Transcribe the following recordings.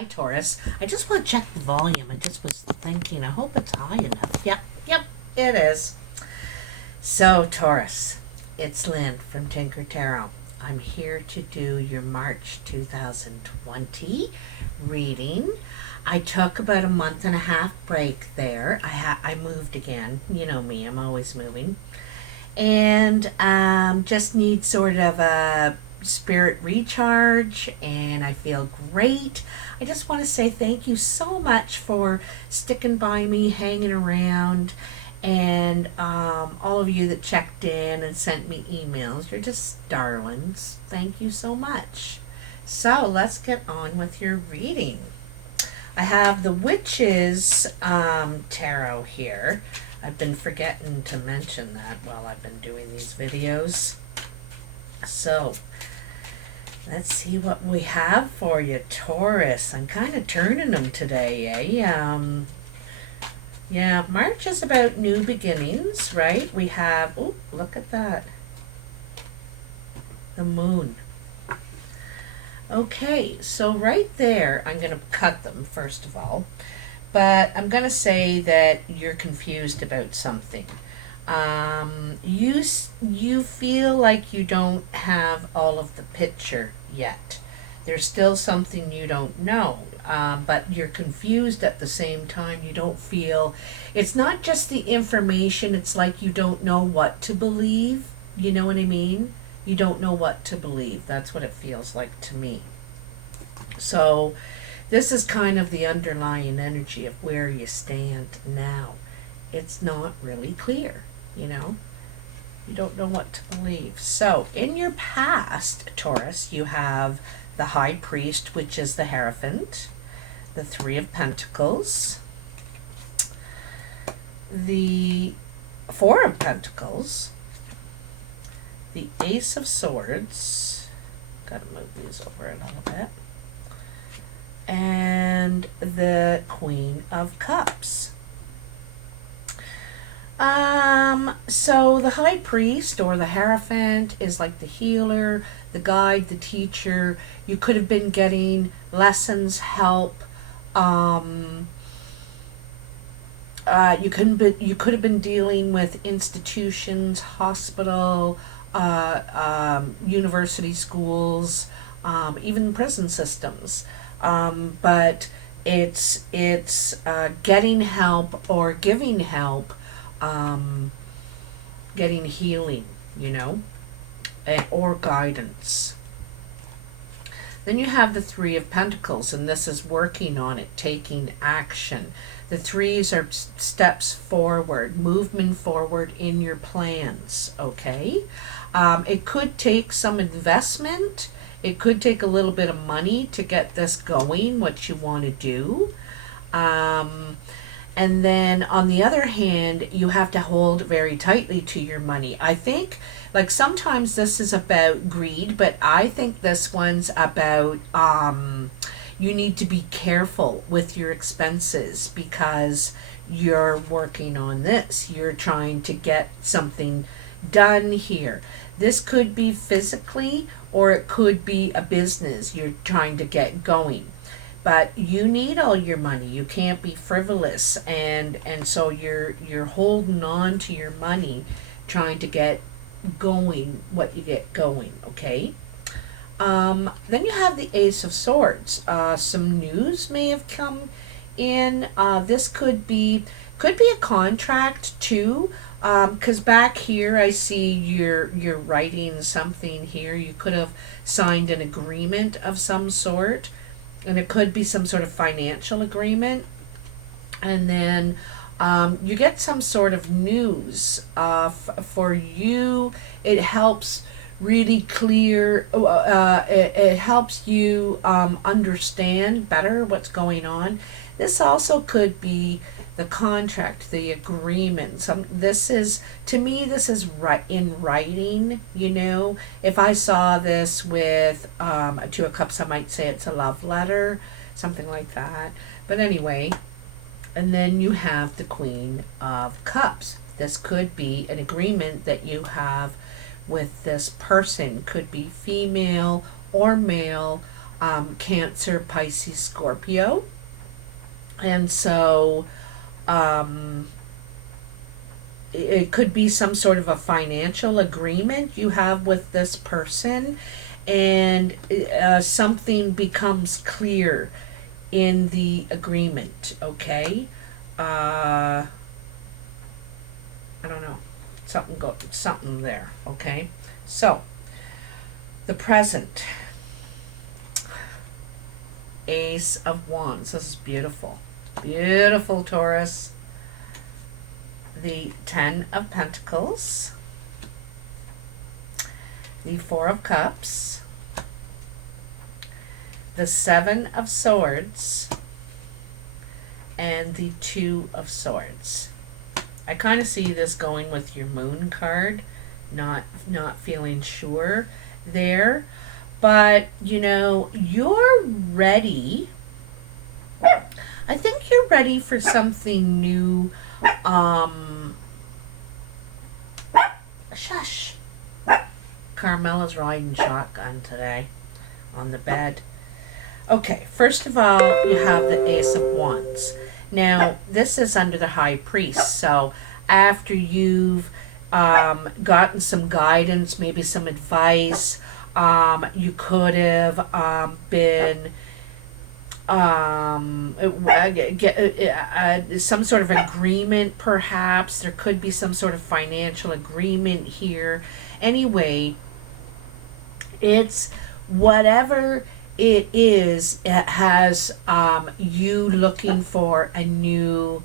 Hi, Taurus. I just want to check the volume. I just was thinking, I hope it's high enough. Yep, it is. So, Taurus, it's Lynn from Tinker Tarot. I'm here to do your March 2020 reading. I took about a month and a half break there. I moved again. You know me, I'm always moving. And just need sort of a spirit recharge, and I feel great. I just want to say thank you so much for sticking by me, hanging around, and all of you that checked in and sent me emails. You're just darlings. Thank you so much. So let's get on with your reading. I have the Witches Tarot here. I've been forgetting to mention that while I've been doing these videos. So, let's see what we have for you, Taurus. I'm kind of turning them today, eh? Yeah, March is about new beginnings, right? We have, oh, look at that. The moon. Okay, so right there, I'm going to cut them, first of all. But I'm going to say that you're confused about something. You feel like you don't have all of the picture yet. There's still something you don't know, but you're confused at the same time. You don't feel, it's not just the information, it's like you don't know what to believe. You know what I mean? You don't know what to believe. That's what it feels like to me. So, this is kind of the underlying energy of where you stand now. It's not really clear, you know? You don't know what to believe. So, in your past, Taurus, you have the High Priest, which is the Hierophant, the Three of Pentacles, the Four of Pentacles, the Ace of Swords. Gotta move these over a little bit. And the Queen of Cups. So the High Priest or the Hierophant is like the healer, the guide, the teacher. You could have been getting lessons, help. You could have been dealing with institutions, hospital, university schools, even prison systems. But it's getting help or giving help, getting healing, you know, or guidance. Then you have the Three of Pentacles, and this is working on it, taking action. The threes are steps forward, movement forward in your plans, okay? It could take some investment. It could take a little bit of money to get this going, what you want to do. And then on the other hand, you have to hold very tightly to your money. I think, like, sometimes this is about greed, but I think this one's about you need to be careful with your expenses because you're working on this. You're trying to get something done here. This could be physically or it could be a business you're trying to get going. But you need all your money. You can't be frivolous, and so you're holding on to your money, trying to get going what you get going. Okay. Then you have the Ace of Swords. Some news may have come in. This could be a contract too. Because back here I see you're writing something here. You could have signed an agreement of some sort. And it could be some sort of financial agreement. And then you get some sort of news. For you, it helps really clear, it helps you understand better what's going on. This also could be the contract, the agreement. This is, to me, this is in writing, you know. If I saw this with a Two of Cups, I might say it's a love letter, something like that. But anyway, and then you have the Queen of Cups. This could be an agreement that you have with this person. Could be female or male. Cancer, Pisces, Scorpio. And so it could be some sort of a financial agreement you have with this person, and something becomes clear in the agreement, okay? I don't know. Something there, okay? So, the present. Ace of Wands. This is beautiful. Beautiful, Taurus. The Ten of Pentacles. The Four of Cups. The Seven of Swords. And the Two of Swords. I kind of see this going with your Moon card. Not feeling sure there. But, you know, you're ready. I think you're ready for something new. Shush. Carmela's riding shotgun today on the bed. Okay, first of all, you have the Ace of Wands. Now, this is under the High Priest. So, after you've gotten some guidance, maybe some advice, you could have been some sort of agreement, perhaps. There could be some sort of financial agreement here. Anyway, it's whatever it is, it has you looking for a new,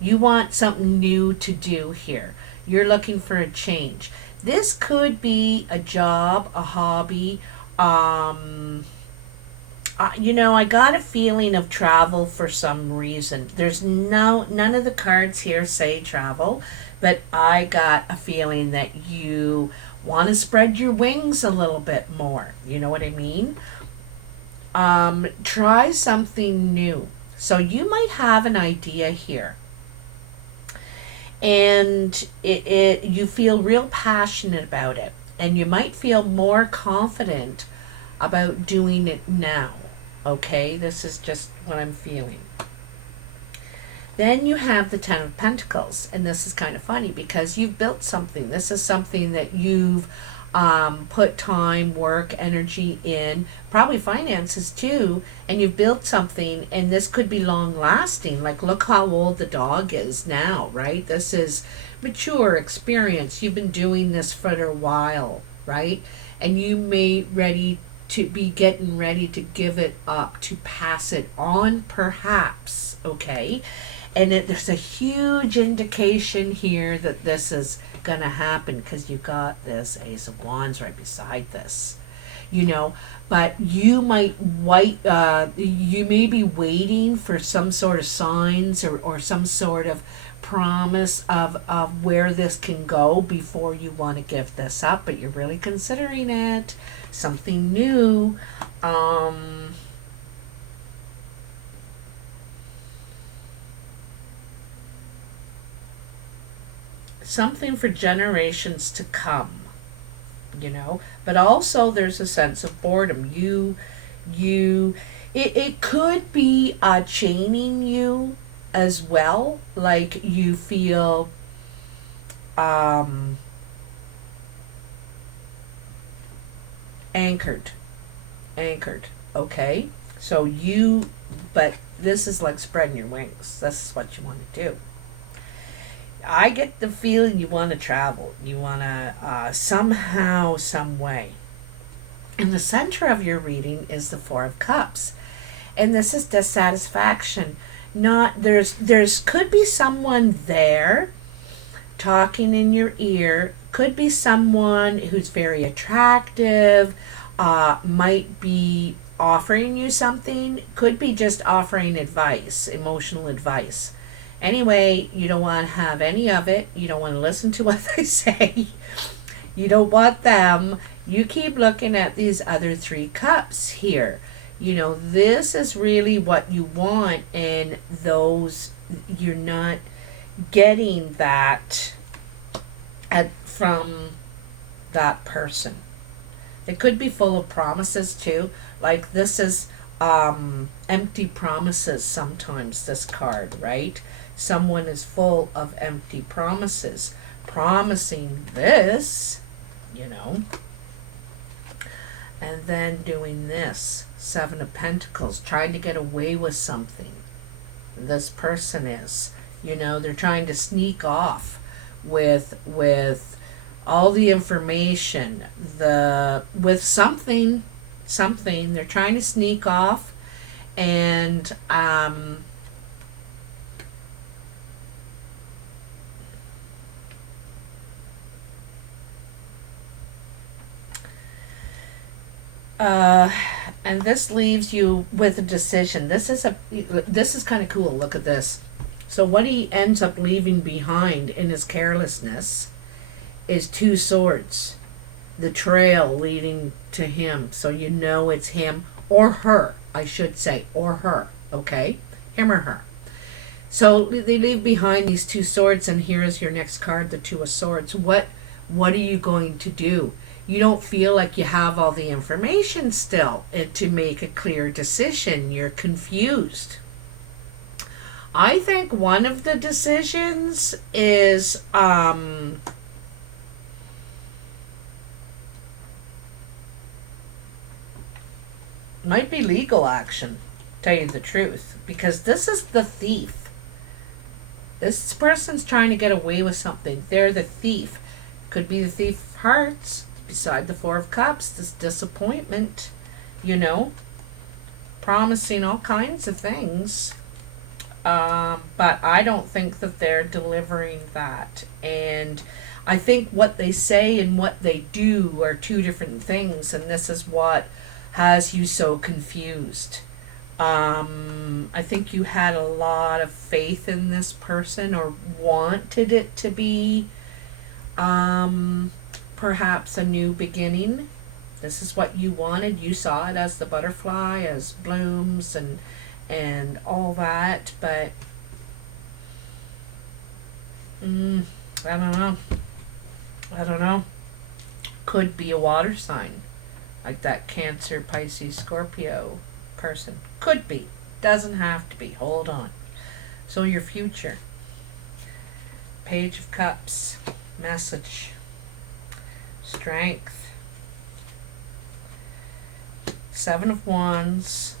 you want something new to do here. You're looking for a change. This could be a job, a hobby. You know, I got a feeling of travel for some reason. There's none of the cards here say travel, but I got a feeling that you want to spread your wings a little bit more. You know what I mean? Try something new. So you might have an idea here, and you feel real passionate about it, and you might feel more confident about doing it now. Okay, this is just what I'm feeling. Then you have the Ten of Pentacles, and this is kind of funny because you've built something. This is something that you've put time, work, energy in, probably finances too, and you've built something, and this could be long lasting. Like, look how old the dog is now, right? This is mature experience. You've been doing this for a while, right? And you may be getting ready to give it up, to pass it on, perhaps, okay? And there's a huge indication here that this is going to happen because you got this Ace of Wands right beside this, you know. But you might you may be waiting for some sort of signs or some sort of promise of where this can go before you want to give this up. But you're really considering it, something new. Something for generations to come, you know. But also there's a sense of boredom. It could be chaining you as well, like you feel anchored, okay? So but this is like spreading your wings. This is what you want to do. I get the feeling you want to travel. You want to somehow, some way. In the center of your reading is the Four of Cups, and this is dissatisfaction. There's could be someone there talking in your ear. Could be someone who's very attractive. Might be offering you something. Could be just offering advice, emotional advice. Anyway, you don't want to have any of it. You don't want to listen to what they say. You don't want them. You keep looking at these other three cups here. You know, this is really what you want, and you're not getting that from that person. It could be full of promises too. Like this is empty promises sometimes, this card, right? Someone is full of empty promises, promising this, you know, and then doing this. Seven of Pentacles, trying to get away with something. This person is, you know, they're trying to sneak off with all the information, with something, they're trying to sneak off, and and this leaves you with a decision. This is kind of cool. Look at this. So what he ends up leaving behind in his carelessness is two swords. The trail leading to him. So you know it's him or her, I should say, or her, okay? Him or her. So they leave behind these two swords, and here is your next card, the Two of Swords. What are you going to do? You don't feel like you have all the information still to make a clear decision. You're confused. I think one of the decisions is might be legal action, tell you the truth, because this is the thief. This person's trying to get away with something. They're the thief. Could be the thief of hearts. Beside the Four of Cups, this disappointment, you know, promising all kinds of things, but I don't think that they're delivering that. And I think what they say and what they do are two different things, and this is what has you so confused. I think you had a lot of faith in this person, or wanted it to be perhaps a new beginning. This is what you wanted. You saw it as the butterfly, as blooms and all that, but I don't know. Could be a water sign, like that Cancer, Pisces, Scorpio person. Could be. Doesn't have to be. Hold on. So your future. Page of Cups. Message. Strength. Seven of Wands.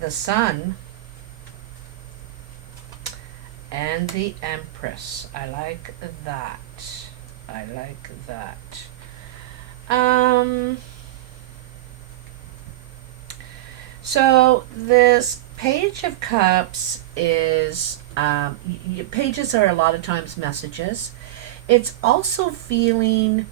The Sun. And the Empress. I like that. I like that. So this Page of Cups is, pages are a lot of times messages. It's also feeling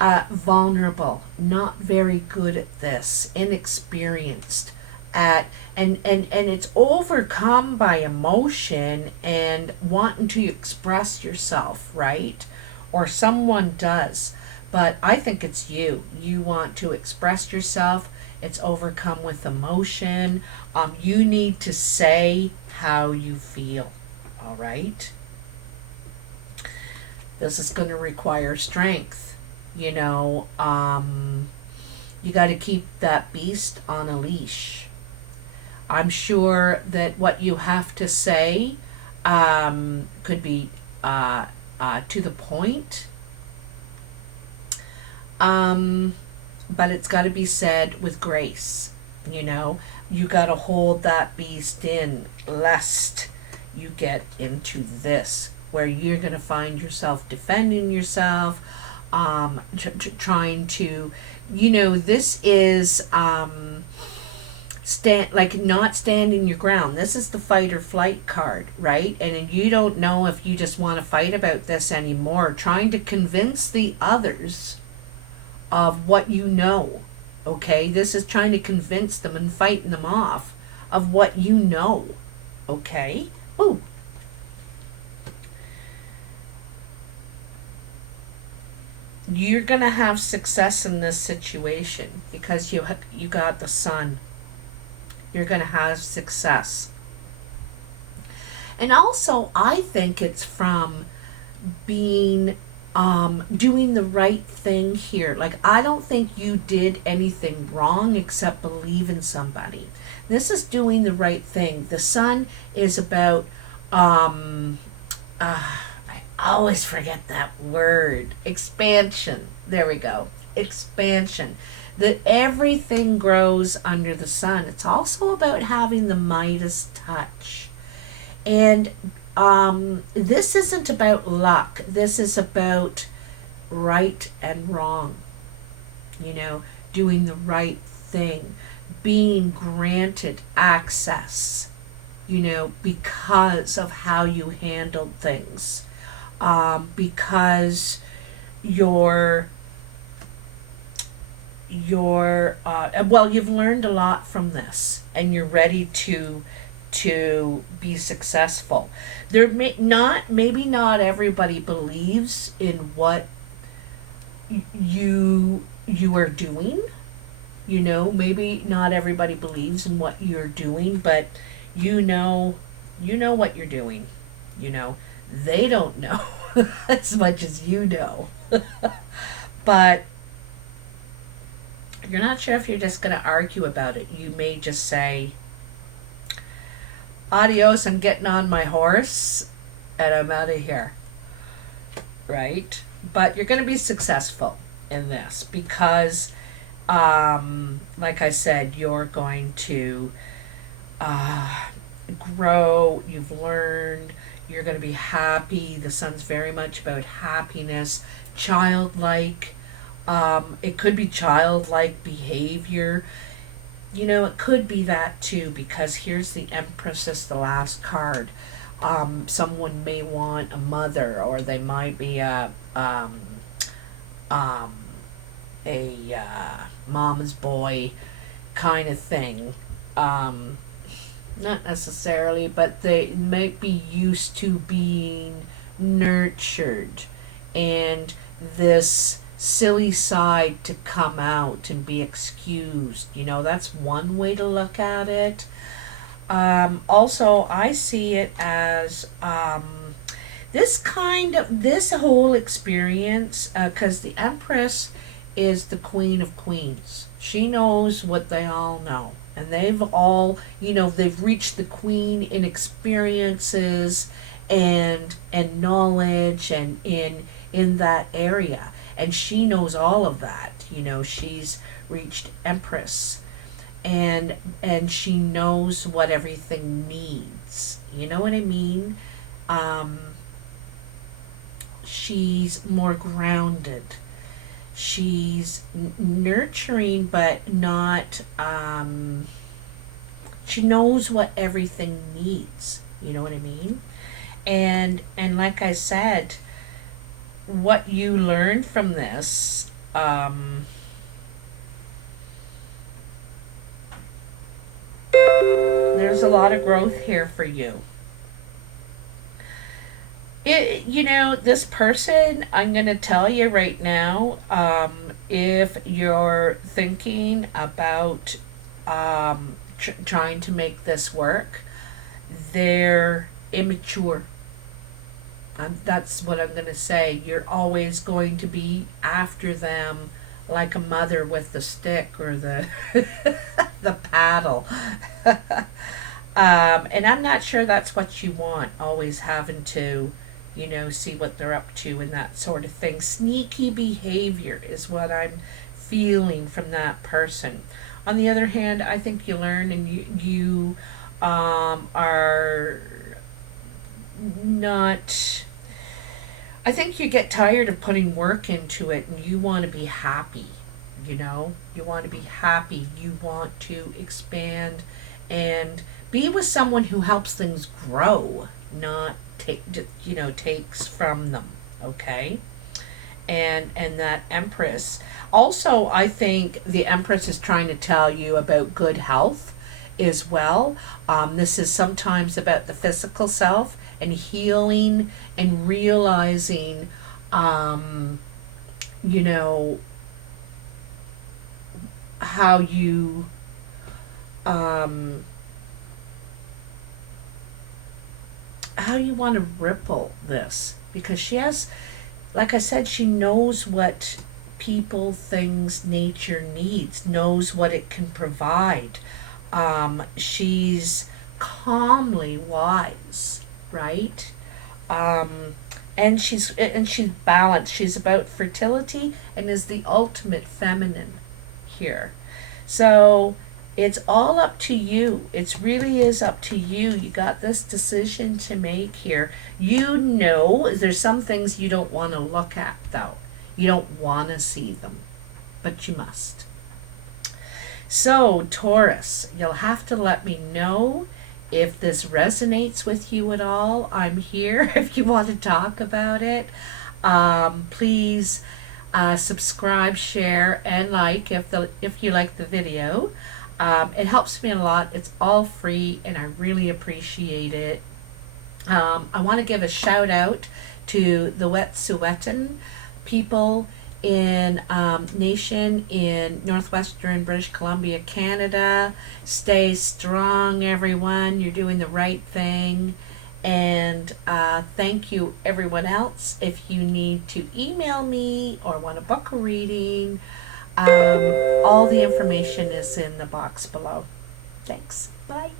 vulnerable, not very good at this, inexperienced at, and it's overcome by emotion and wanting to express yourself, right? Or someone does. But I think it's you. You want to express yourself. It's overcome with emotion. You need to say how you feel. All right? This is going to require strength. You know, you got to keep that beast on a leash. I'm sure that what you have to say could be to the point. But it's got to be said with grace. You know, you got to hold that beast in, lest you get into this, where you're going to find yourself defending yourself, trying to, you know, this is not standing your ground. This is the fight or flight card, right? And you don't know if you just want to fight about this anymore, trying to convince the others of what you know. Okay, this is trying to convince them and fighting them off of what you know. Okay. Ooh. You're gonna have success in this situation because you got the Sun. You're gonna have success. And also, I think it's from being doing the right thing here. Like, I don't think you did anything wrong except believe in somebody. This is doing the right thing. The sun is about, I always forget that word. Expansion. There we go. Expansion. That everything grows under the sun. It's also about having the Midas touch. And this isn't about luck. This is about right and wrong. You know, doing the right thing, being granted access, you know, because of how you handled things. Because you're well, you've learned a lot from this, and you're ready to be successful. There may not, maybe not everybody believes in what you are doing. You know, maybe not everybody believes in what you're doing, but you know what you're doing. You know, they don't know as much as you know. But you're not sure if you're just going to argue about it. You may just say, adios, I'm getting on my horse and I'm out of here. Right? But you're going to be successful in this because, like I said, you're going to grow. You've learned. You're going to be happy. The sun's very much about happiness, childlike. It could be childlike behavior. You know, it could be that too, because here's the Empress as the last card. Someone may want a mother, or they might be a mama's boy kind of thing. Not necessarily, but they might be used to being nurtured, and this silly side to come out and be excused. You know, that's one way to look at it. Also, I see it as this whole experience, because the Empress is the Queen of Queens. She knows what they all know. And they've all, you know, they've reached the Queen in experiences and knowledge and in that area. And she knows all of that. You know, she's reached Empress. And she knows what everything needs. You know what I mean? She's more grounded. She's nurturing, but not, she knows what everything needs. You know what I mean? And like I said, what you learn from this, there's a lot of growth here for you. You know, this person, I'm going to tell you right now, if you're thinking about trying to make this work, they're immature. That's what I'm going to say. You're always going to be after them like a mother with the stick or the the paddle. And I'm not sure that's what you want, always having to, you know, see what they're up to and that sort of thing. Sneaky behavior is what I'm feeling from that person. On the other hand, I think you learn, and you are not, I think you get tired of putting work into it, and you want to be happy. You know, you want to be happy. You want to expand and be with someone who helps things grow, not takes from them. Okay. And that Empress, also I think the Empress is trying to tell you about good health as well. This is sometimes about the physical self and healing and realizing, you know, how you want to ripple this, because she has, like I said, she knows what people, things, nature needs, knows what it can provide. She's calmly wise, right? Um, and she's balanced. She's about fertility and is the ultimate feminine here. So it's all up to you. It really is up to you. You got this decision to make here. You know, there's some things you don't want to look at, though. You don't want to see them, but you must. So, Taurus, you'll have to let me know if this resonates with you at all. I'm here if you want to talk about it. Please subscribe, share, and like if you like the video. It helps me a lot. It's all free, and I really appreciate it. I want to give a shout out to the Wet'suwet'en people in nation in northwestern British Columbia, Canada. Stay strong, everyone. You're doing the right thing. And thank you, everyone else. If you need to email me or want to book a reading, all the information is in the box below. Thanks. Bye.